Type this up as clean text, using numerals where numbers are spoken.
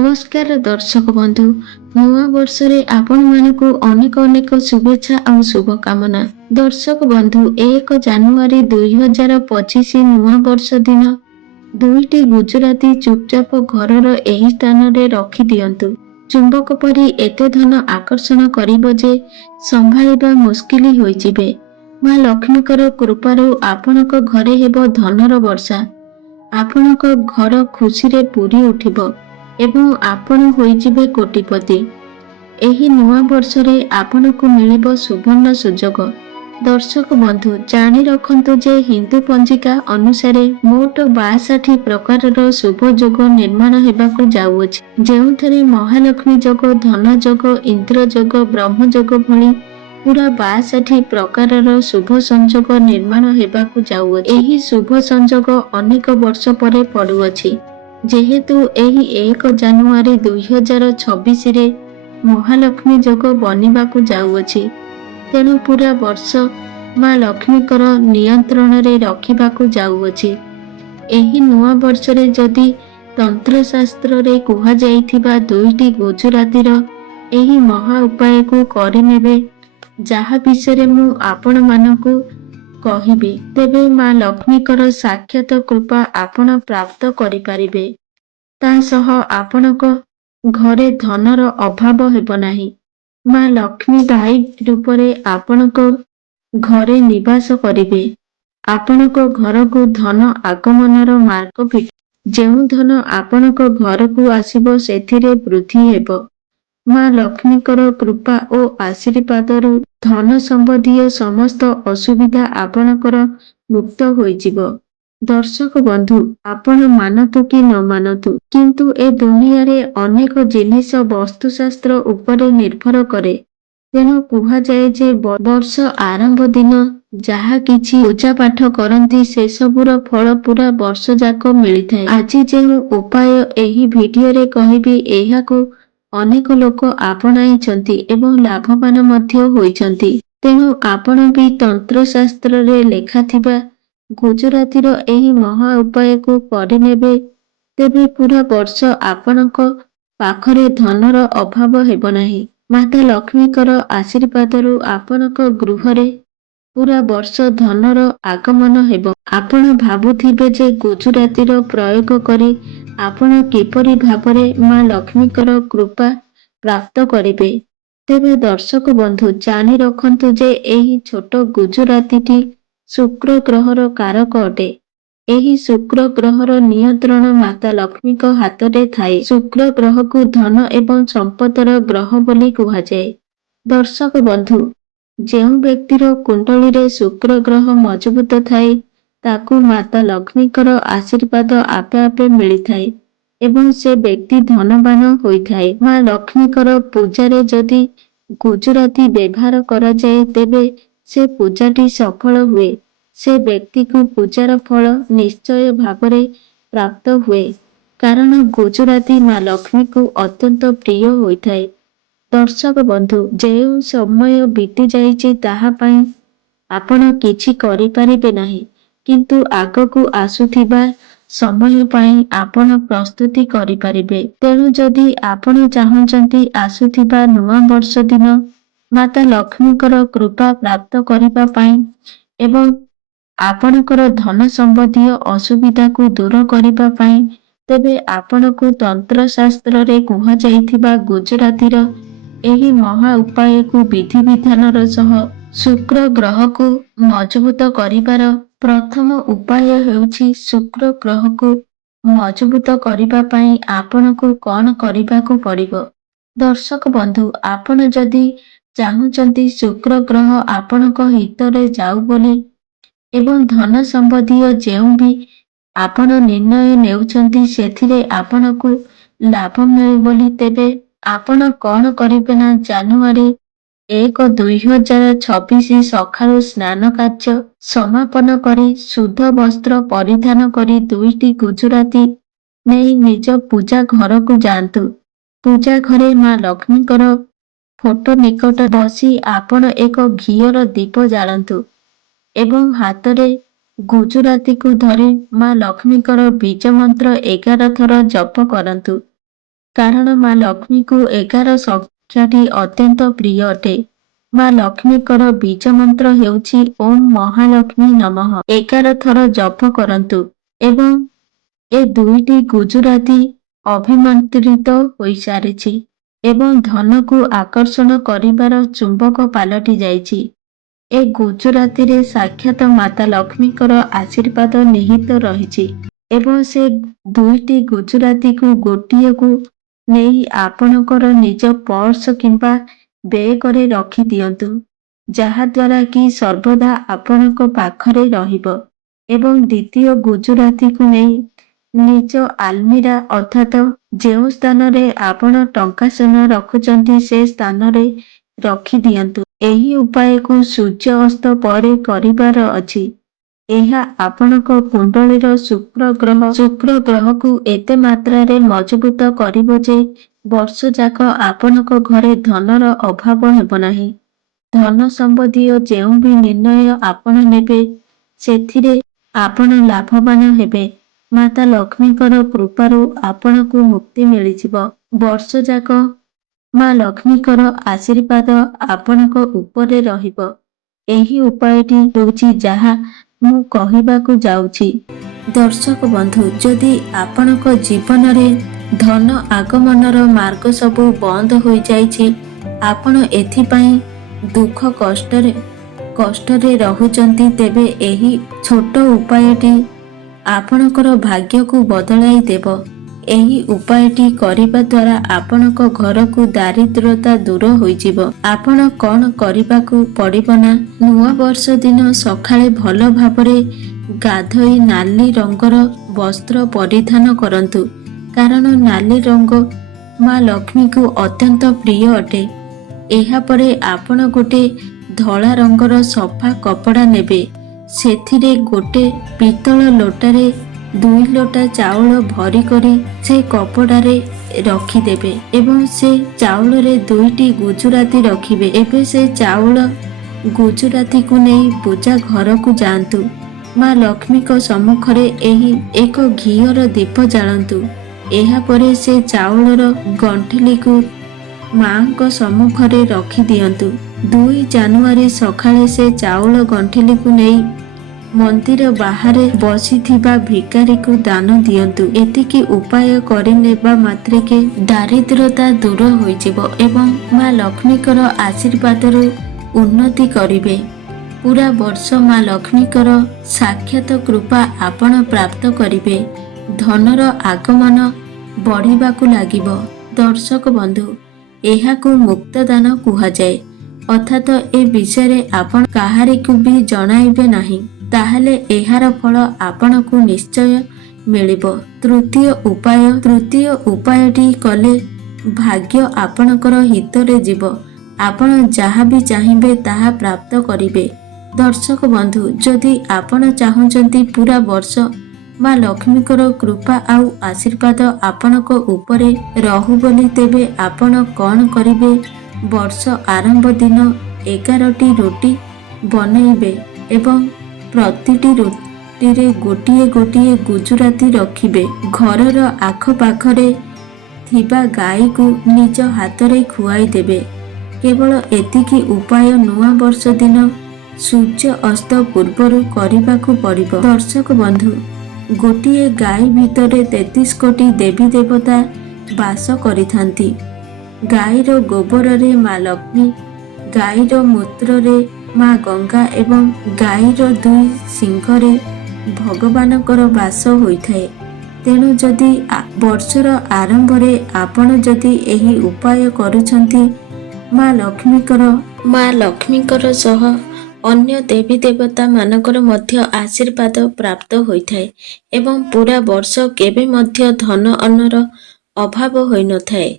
ନମସ୍କାର ଦର୍ଶକ ବନ୍ଧୁ। ନୂଆ ବର୍ଷରେ ଆପଣମାନଙ୍କୁ ଅନେକ ଅନେକ ଶୁଭେଚ୍ଛା ଆଉ ଶୁଭକାମନା। ଦର୍ଶକ ବନ୍ଧୁ, 1 ଜାନୁଆରୀ 2025 ନୂଆ ବର୍ଷ ଦିନ ଦୁଇଟି ଗୁଜୁରାତି ଚୁପଚାପ ଘରର ଏହି ସ୍ଥାନରେ ରଖିଦିଅନ୍ତୁ। ଚୁମ୍ବକ ପରି ଏତେ ଧନ ଆକର୍ଷଣ କରିବ ଯେ ସମ୍ଭାଳିବା ମୁସ୍କିଲ ହୋଇଯିବେ। ମା ଲକ୍ଷ୍ମୀଙ୍କର କୃପାରୁ ଆପଣଙ୍କ ଘରେ ହେବ ଧନର ବର୍ଷା। ଆପଣଙ୍କ ଘର ଖୁସିରେ ପୂରି ଉଠିବ ଏବଂ ଆପଣ ହୋଇଯିବେ କୋଟିପତି। ଏହି ନୂଆ ବର୍ଷରେ ଆପଣଙ୍କୁ ମିଳିବ ସୁବର୍ଣ୍ଣ ସୁଯୋଗ। ଦର୍ଶକ ବନ୍ଧୁ, ଜାଣି ରଖନ୍ତୁ ଯେ ହିନ୍ଦୁ ପଞ୍ଜିକା ଅନୁସାରେ ମୋଟ 62 ପ୍ରକାରର ଶୁଭ ଯୋଗ ନିର୍ମାଣ ହେବାକୁ ଯାଉଅଛି, ଯେଉଁଥିରେ ମହାଲକ୍ଷ୍ମୀ ଯୋଗ, ଧନ ଯୋଗ, ଇନ୍ଦ୍ର ଯୋଗ, ବ୍ରହ୍ମ ଯୋଗ ଭଳି ପୁରା 62 ପ୍ରକାରର ଶୁଭ ସଂଯୋଗ ନିର୍ମାଣ ହେବାକୁ ଯାଉଅଛି। ଏହି ଶୁଭ ସଂଯୋଗ ଅନେକ ବର୍ଷ ପରେ ପଡୁଅଛି। ଯେହେତୁ ଏହି 1 ଜାନୁଆରୀ 2026ରେ ମହାଲକ୍ଷ୍ମୀ ଯୋଗ ବନିବାକୁ ଯାଉଅଛି, ତେଣୁ ପୁରା ବର୍ଷ ମା ଲକ୍ଷ୍ମୀଙ୍କର ନିୟନ୍ତ୍ରଣରେ ରଖିବାକୁ ଯାଉଅଛି। ଏହି ନୂଆ ବର୍ଷରେ ଯଦି ତନ୍ତ୍ରଶାସ୍ତ୍ରରେ କୁହାଯାଇଥିବା 2ଟି ଗୁଜୁରାତିର ଏହି ମହା ଉପାୟକୁ କରିନେବେ, ଯାହା ବିଷୟରେ ମୁଁ ଆପଣମାନଙ୍କୁ କହିବି, ତେବେ ମା ଲକ୍ଷ୍ମୀଙ୍କର ସାକ୍ଷାତ କୃପା ଆପଣ ପ୍ରାପ୍ତ କରିପାରିବେ। ତା ସହ ଆପଣଙ୍କ ଘରେ ଧନର ଅଭାବ ହେବ ନାହିଁ। ମା ଲକ୍ଷ୍ମୀ ଭାଇ ରୂପରେ ଆପଣଙ୍କ ଘରେ ନିବାସ କରିବେ। ଆପଣଙ୍କ ଘରକୁ ଧନ ଆଗମନର ମାର୍ଗ ଫିଟିବ। ଯେଉଁ ଧନ ଆପଣଙ୍କ ଘରକୁ ଆସିବ ସେଥିରେ ବୃଦ୍ଧି ହେବ। ମା ଲକ୍ଷ୍ମୀଙ୍କର କୃପା ଓ ଆଶୀର୍ବାଦରୁ ଧନ ସମ୍ବନ୍ଧୀୟ ସମସ୍ତ ଅସୁବିଧା ଆପଣଙ୍କର ମୁକ୍ତ ହୋଇଯିବ। ଦର୍ଶକ ବନ୍ଧୁ, ଆପଣ ମାନନ୍ତୁ କି ନ ମାନନ୍ତୁ, କିନ୍ତୁ ଏ ଦୁନିଆରେ ଅନେକ ଜିନିଷ ବାସ୍ତୁଶାସ୍ତ୍ର ଉପରେ ନିର୍ଭର କରେ। ତେଣୁ କୁହାଯାଏ ଯେ ବର୍ଷ ଆରମ୍ଭ ଦିନ ଯାହା କିଛି ପୂଜା ପାଠ କରନ୍ତି ସେସବୁର ଫଳ ପୁରା ବର୍ଷ ଯାକ ମିଳିଥାଏ। ଆଜି ଯେଉଁ ଉପାୟ ଏହି ଭିଡିଓରେ କହିବି, ଏହାକୁ ଅନେକ ଲୋକ ଆପଣାଇଛନ୍ତି ଏବଂ ଲାଭବାନ ମଧ୍ୟ ହୋଇଛନ୍ତି। ତେଣୁ ଆପଣ ବି ତନ୍ତ୍ରଶାସ୍ତ୍ରରେ ଲେଖାଥିବା ଗୁଜୁରାତିର ଏହି ମହା ଉପାୟକୁ କରିନେବେ, ତେବେ ପୁରା ବର୍ଷ ଆପଣଙ୍କ ପାଖରେ ଧନର ଅଭାବ ହେବ ନାହିଁ। ମାତା ଲକ୍ଷ୍ମୀଙ୍କର ଆଶୀର୍ବାଦରୁ ଆପଣଙ୍କ ଗୃହରେ ପୁରା ବର୍ଷ ଧନର ଆଗମନ ହେବ। ଆପଣ ଭାବୁଥିବେ ଯେ ଗୁଜୁରାତିର ପ୍ରୟୋଗ କରି ଆପଣ କିପରି ଭାବରେ ମା ଲକ୍ଷ୍ମୀଙ୍କର କୃପା ପ୍ରାପ୍ତ କରିବେ। ତେବେ ଦର୍ଶକ ବନ୍ଧୁ, ଜାଣି ରଖନ୍ତୁ ଯେ ଏହି ଛୋଟ ଗୁଜୁରାତିଟି ଶୁକ୍ର ଗ୍ରହର କାରକ ଅଟେ। ଏହି ଶୁକ୍ର ଗ୍ରହର ନିୟନ୍ତ୍ରଣ ମାତା ଲକ୍ଷ୍ମୀଙ୍କ ହାତରେ ଥାଏ। ଶୁକ୍ର ଗ୍ରହକୁ ଧନ ଏବଂ ସମ୍ପଦର ଗ୍ରହ ବୋଲି କୁହାଯାଏ। ଦର୍ଶକ ବନ୍ଧୁ, ଯେଉଁ ବ୍ୟକ୍ତିର କୁଣ୍ଡଳୀରେ ଶୁକ୍ର ଗ୍ରହ ମଜବୁତ ଥାଏ, ତାକୁ ମାତା ଲକ୍ଷ୍ମୀଙ୍କର ଆଶୀର୍ବାଦ ଆପେ ଆପେ ମିଳିଥାଏ ଏବଂ ସେ ବ୍ୟକ୍ତି ଧନବାନ ହୋଇଥାଏ। ମା ଲକ୍ଷ୍ମୀଙ୍କର ପୂଜାରେ ଯଦି ଗୁଜୁରାତି ବ୍ୟବହାର କରାଯାଏ, ତେବେ ସେ ପୂଜାଟି ସଫଳ ହୁଏ। ସେ ବ୍ୟକ୍ତିକୁ ପୂଜାର ଫଳ ନିଶ୍ଚୟ ଭାବରେ ପ୍ରାପ୍ତ ହୁଏ, କାରଣ ଗୁଜୁରାତି ମା ଲକ୍ଷ୍ମୀଙ୍କୁ ଅତ୍ୟନ୍ତ ପ୍ରିୟ ହୋଇଥାଏ। ଦର୍ଶକ ବନ୍ଧୁ, ଯେଉଁ ସମୟ ବିତି ଯାଇଛି ତାହା ପାଇଁ ଆପଣ କିଛି କରିପାରିବେ ନାହିଁ, କିନ୍ତୁ ଆଗକୁ ଆସୁଥିବା ସମୟ ପାଇଁ ଆପଣ ପ୍ରସ୍ତୁତି କରିପାରିବେ। ତେଣୁ ଯଦି ଆପଣ ଚାହୁଁଛନ୍ତି ଆସୁଥିବା ନୂଆ ବର୍ଷ ଦିନ ମାତା ଲକ୍ଷ୍ମୀଙ୍କର କୃପା ପ୍ରାପ୍ତ କରିବା ପାଇଁ ଏବଂ ଆପଣଙ୍କର ଧନ ସମ୍ବନ୍ଧୀୟ ଅସୁବିଧାକୁ ଦୂର କରିବା ପାଇଁ, ତେବେ ଆପଣଙ୍କୁ ତନ୍ତ୍ରଶାସ୍ତ୍ରରେ କୁହାଯାଇଥିବା ଗୁଜୁରାତିର ଏହି ମହା ଉପାୟକୁ ବିଧିବିଧାନର ସହ ଶୁକ୍ର ଗ୍ରହକୁ ମଜବୁତ କରିବାର ପ୍ରଥମ ଉପାୟ ହେଉଛି, ଶୁକ୍ର ଗ୍ରହକୁ ମଜବୁତ କରିବା ପାଇଁ ଆପଣଙ୍କୁ କଣ କରିବାକୁ ପଡ଼ିବ। ଦର୍ଶକ ବନ୍ଧୁ, ଆପଣ ଯଦି ଚାହୁଁଛନ୍ତି ଶୁକ୍ର ଗ୍ରହ ଆପଣଙ୍କ ହିତରେ ଯାଉ ବୋଲି ଏବଂ ଧନ ସମ୍ବନ୍ଧୀୟ ଯେଉଁ ବି ଆପଣ ନିର୍ଣ୍ଣୟ ନେଉଛନ୍ତି ସେଥିରେ ଆପଣଙ୍କୁ ଲାଭ ମିଳୁ ବୋଲି, ତେବେ ଆପଣ କଣ କରିବେ ନା, ଜାନୁଆରୀ 1, 2026 ସକାଳୁ ସ୍ନାନ କାର୍ଯ୍ୟ ସମାପନ କରି ଶୁଦ୍ଧ ବସ୍ତ୍ର ପରିଧାନ କରି 2ଟି ଗୁଜୁରାତି ନେଇ ନିଜ ପୂଜା ଘରକୁ ଯାଆନ୍ତୁ। ପୂଜା ଘରେ ମା ଲକ୍ଷ୍ମୀଙ୍କର ଫଟୋ ନିକଟ ବସି ଆପଣ ଏକ ଘିଅର ଦୀପ ଜାଳନ୍ତୁ ଏବଂ ହାତରେ ଗୁଜୁରାତିକୁ ଧରି ମା ଲକ୍ଷ୍ମୀଙ୍କର ବୀଜ ମନ୍ତ୍ର 11 ଥର ଜପ କରନ୍ତୁ। କାରଣ ମା ଲକ୍ଷ୍ମୀଙ୍କୁ 11 ସଂଖ୍ୟାଟି ଅତ୍ୟନ୍ତ ପ୍ରିୟ ଅଟେ। ମା ଲକ୍ଷ୍ମୀଙ୍କର ବୀଜ ମନ୍ତ୍ର ହେଉଛି ଓಂ ମହାଲକ୍ଷ୍ମୀ ନମଃ। 11 ଥର ଜପ କରନ୍ତୁ ଏବଂ ଏ ଦୁଇଟି ଗୁଜୁରାତି ଅଭିମନ୍ତ୍ରିତ ହୋଇସାରିଛି ଏବଂ ଧନକୁ ଆକର୍ଷଣ କରିବାର ଚୁମ୍ବକ ପାଲଟି ଯାଇଛି। ଏ ଗୁଜୁରାତିରେ ସାକ୍ଷାତ ମାତା ଲକ୍ଷ୍ମୀଙ୍କର ଆଶୀର୍ବାଦ ନିହିତ ରହିଛି ଏବଂ ସେ ଦୁଇଟି ଗୁଜୁରାତିକୁ ଗୋଟିଏକୁ ନେଇ ଆପଣଙ୍କର ନିଜ ପର୍ସ କିମ୍ବା ବେଗରେ ରଖିଦିଅନ୍ତୁ, ଯାହାଦ୍ୱାରା କି ସର୍ବଦା ଆପଣଙ୍କ ପାଖରେ ରହିବ ଏବଂ ଦ୍ୱିତୀୟ ଗୁଜୁରାତିକୁ ନେଇ ନିଜ ଆଲମିରା ଅର୍ଥାତ୍ ଯେଉଁ ସ୍ଥାନରେ ଆପଣ ଟଙ୍କା ସୁନା ରଖୁଛନ୍ତି ସେ ସ୍ଥାନରେ ରଖିଦିଅନ୍ତୁ। ଏହି ଉପାୟକୁ ସୂର୍ଯ୍ୟ ଅସ୍ତ ପରେ କରିବାର ଅଛି। ଏହା ଆପଣଙ୍କ କୁଣ୍ଡଳୀର ଶୁକ୍ର ଗ୍ରହକୁ ଏତେ ମାତ୍ରାରେ ମଜବୁତ କରିବ ଯେ ବର୍ଷ ଯାକ ଆପଣଙ୍କ ଘରେ ଧନର ଅଭାବ ହେବ ନାହିଁ। ଧନ ସମ୍ବନ୍ଧୀୟ ଯେଉଁ ବି ନିର୍ଣ୍ଣୟ ଆପଣ ନେବେ ସେଥିରେ ଆପଣ ଲାଭବାନ ହେବେ। ମାତା ଲକ୍ଷ୍ମୀଙ୍କର କୃପାରୁ ଆପଣଙ୍କୁ ମୁକ୍ତି ମିଳିଯିବ। ବର୍ଷ ଯାକ ମା ଲକ୍ଷ୍ମୀଙ୍କର ଆଶୀର୍ବାଦ ଆପଣଙ୍କ ଉପରେ ରହିବ। ଏହି ଉପାୟଟି ହେଉଛି ଯାହା ମୁଁ କହିବାକୁ ଯାଉଛି। ଦର୍ଶକ ବନ୍ଧୁ, ଯଦି ଆପଣଙ୍କ ଜୀବନରେ ଧନ ଆଗମନର ମାର୍ଗ ସବୁ ବନ୍ଦ ହୋଇଯାଇଛି, ଆପଣ ଏଥିପାଇଁ ଦୁଃଖ କଷ୍ଟରେ ରହୁଛନ୍ତି, ତେବେ ଏହି ଛୋଟ ଉପାୟଟି ଆପଣଙ୍କର ଭାଗ୍ୟକୁ ବଦଳାଇ ଦେବ। ଏହି ଉପାୟଟି କରିବା ଦ୍ୱାରା ଆପଣଙ୍କ ଘରକୁ ଦାରିଦ୍ର୍ୟତା ଦୂର ହୋଇଯିବ। ଆପଣ କ'ଣ କରିବାକୁ ପଡ଼ିବ ନା, ନୂଆ ବର୍ଷ ଦିନ ସକାଳେ ଭଲ ଭାବରେ ଗାଧୋଇ ନାଲି ରଙ୍ଗର ବସ୍ତ୍ର ପରିଧାନ କରନ୍ତୁ, କାରଣ ନାଲି ରଙ୍ଗ ମା ଲକ୍ଷ୍ମୀଙ୍କୁ ଅତ୍ୟନ୍ତ ପ୍ରିୟ ଅଟେ। ଏହାପରେ ଆପଣ ଗୋଟେ ଧଳା ରଙ୍ଗର ସଫା କପଡ଼ା ନେବେ। ସେଥିରେ ଗୋଟେ ପିତ୍ତଳ ଲୋଟାରେ 2 ଲୋଟା ଚାଉଳ ଭରି କରି ସେ କପଡ଼ାରେ ରଖିଦେବେ ଏବଂ ସେ ଚାଉଳରେ 2ଟି ଗୁଜୁରାତି ରଖିବେ। ଏବେ ସେ ଚାଉଳ ଗୁଜୁରାତିକୁ ନେଇ ପୂଜା ଘରକୁ ଯାଆନ୍ତୁ। ମା ଲକ୍ଷ୍ମୀଙ୍କ ସମ୍ମୁଖରେ ଏହି ଏକ ଘିଅର ଦୀପ ଜାଳନ୍ତୁ। ଏହାପରେ ସେ ଚାଉଳର ଗଣ୍ଠିଲିକୁ ମାଙ୍କ ସମ୍ମୁଖରେ ରଖିଦିଅନ୍ତୁ। 2 ଜାନୁଆରୀ ସକାଳେ ସେ ଚାଉଳ ଗଣ୍ଠିଲିକୁ ନେଇ ମନ୍ଦିର ବାହାରେ ବସିଥିବା ଭିକାରୀକୁ ଦାନ ଦିଅନ୍ତୁ। ଏତିକି ଉପାୟ କରିନେବା ମାତ୍ରକେ ଦାରିଦ୍ର୍ୟତା ଦୂର ହୋଇଯିବ ଏବଂ ମା ଲକ୍ଷ୍ମୀଙ୍କର ଆଶୀର୍ବାଦରୁ ଉନ୍ନତି କରିବେ। ପୁରା ବର୍ଷ ମା ଲକ୍ଷ୍ମୀଙ୍କର ସାକ୍ଷାତ କୃପା ଆପଣ ପ୍ରାପ୍ତ କରିବେ। ଧନର ଆଗମନ ବଢ଼ିବାକୁ ଲାଗିବ। ଦର୍ଶକ ବନ୍ଧୁ, ଏହାକୁ ମୁକ୍ତଦାନ କୁହାଯାଏ, ଅର୍ଥାତ୍ ଏ ବିଷୟରେ ଆପଣ କାହାରିକୁ ବି ଜଣାଇବେ ନାହିଁ, ତାହେଲେ ଏହାର ଫଳ ଆପଣଙ୍କୁ ନିଶ୍ଚୟ ମିଳିବ। ତୃତୀୟ ଉପାୟଟି କଲେ ଭାଗ୍ୟ ଆପଣଙ୍କର ହିତରେ ଯିବ। ଆପଣ ଯାହା ବି ଚାହିଁବେ ତାହା ପ୍ରାପ୍ତ କରିବେ। ଦର୍ଶକ ବନ୍ଧୁ, ଯଦି ଆପଣ ଚାହୁଁଛନ୍ତି ପୁରା ବର୍ଷ ମା ଲକ୍ଷ୍ମୀଙ୍କର କୃପା ଆଉ ଆଶୀର୍ବାଦ ଆପଣଙ୍କ ଉପରେ ରହୁ ବୋଲି, ତେବେ ଆପଣ କ'ଣ କରିବେ? ବର୍ଷ ଆରମ୍ଭ ଦିନ 11ଟି ରୁଟି ବନେଇବେ ଏବଂ ପ୍ରତିଟି ରୁଟିରେ ଗୋଟିଏ ଗୁଜୁରାତି ରଖିବେ। ଘରର ଆଖପାଖରେ ଥିବା ଗାଈକୁ ନିଜ ହାତରେ ଖୁଆଇ ଦେବେ। କେବଳ ଏତିକି ଉପାୟ ନୂଆ ବର୍ଷ ଦିନ ସୂର୍ଯ୍ୟ ଅସ୍ତ ପୂର୍ବରୁ କରିବାକୁ ପଡ଼ିବ। ଦର୍ଶକ ବନ୍ଧୁ, ଗୋଟିଏ ଗାଈ ଭିତରେ 33 କୋଟି ଦେବୀ ଦେବତା ବାସ କରିଥାନ୍ତି। ଗାଈର ଗୋବରରେ ମା ଲକ୍ଷ୍ମୀ, ଗାଈର ମୂତ୍ରରେ ମା ଗଙ୍ଗା ଏବଂ ଗାଈର 2 ଶିଙ୍ଗରେ ଭଗବାନଙ୍କର ବାସ ହୋଇଥାଏ। ତେଣୁ ଯଦି ବର୍ଷର ଆରମ୍ଭରେ ଆପଣ ଯଦି ଏହି ଉପାୟ କରୁଛନ୍ତି, ମା ଲକ୍ଷ୍ମୀଙ୍କର ସହ ଅନ୍ୟ ଦେବୀ ଦେବତା ମାନଙ୍କର ମଧ୍ୟ ଆଶୀର୍ବାଦ ପ୍ରାପ୍ତ ହୋଇଥାଏ ଏବଂ ପୁରା ବର୍ଷ କେବେ ମଧ୍ୟ ଧନ ଅନ୍ନର ଅଭାବ ହୋଇନଥାଏ।